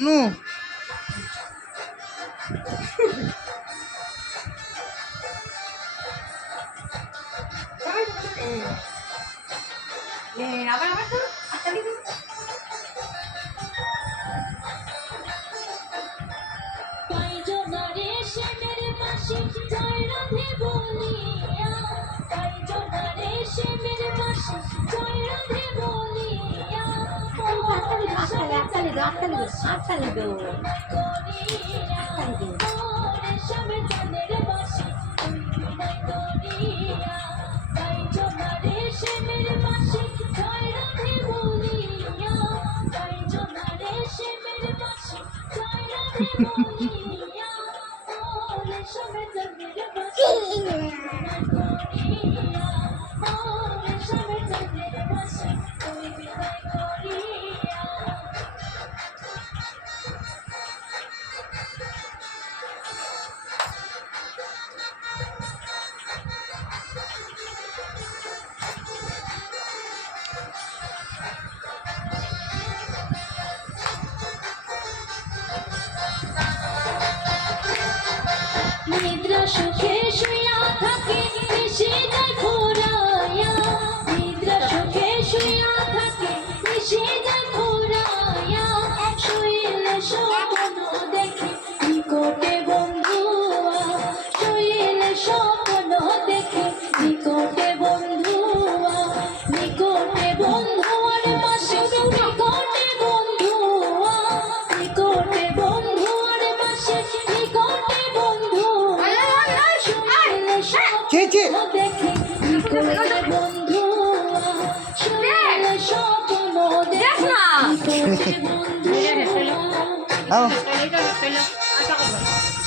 no আবার আবার তো আটালি দিন পাইজনারে শ্যামের মাসি জয় রাধে বলিয়া পাইজনারে শ্যামের মাসি জয় রাধে বলিয়া আটালি দো শ্যামের চাঁদের মাসি বিনয় করিয়া পাইজনারে শ্যামের মাসি জয় রাধে বলিয়া পাইজনারে শ্যামের মাসি জয় রাধে বলিয়া শ্যামের চাঁদের মাসি বিনয় করিয়া শ্যামের চাঁদের মাসি বিনয় করিয়া নিদ্রা সুখে শুইয়া থাকে মিশে যায় ঘোরাইয়া নিদ্রা সুখে শুইয়া থাকে মিশে যায় ঘোরাইয়া শুইলে স্বপ্ন দেখে নিকটে বন্ধুয়া শুইলে স্বপ্ন দেখে নিকটে বন্ধুয়া নিকটে বন্ধুয়ার পাশে নিকটে বন্ধুয়া নিকটে বন্ধুয়ার পাশে নিকটে বন্ধু কে কে দেখে নিকটে বন্ধু শুনলে স্বপ্ন দেখে নিকটে বন্ধু আও এটা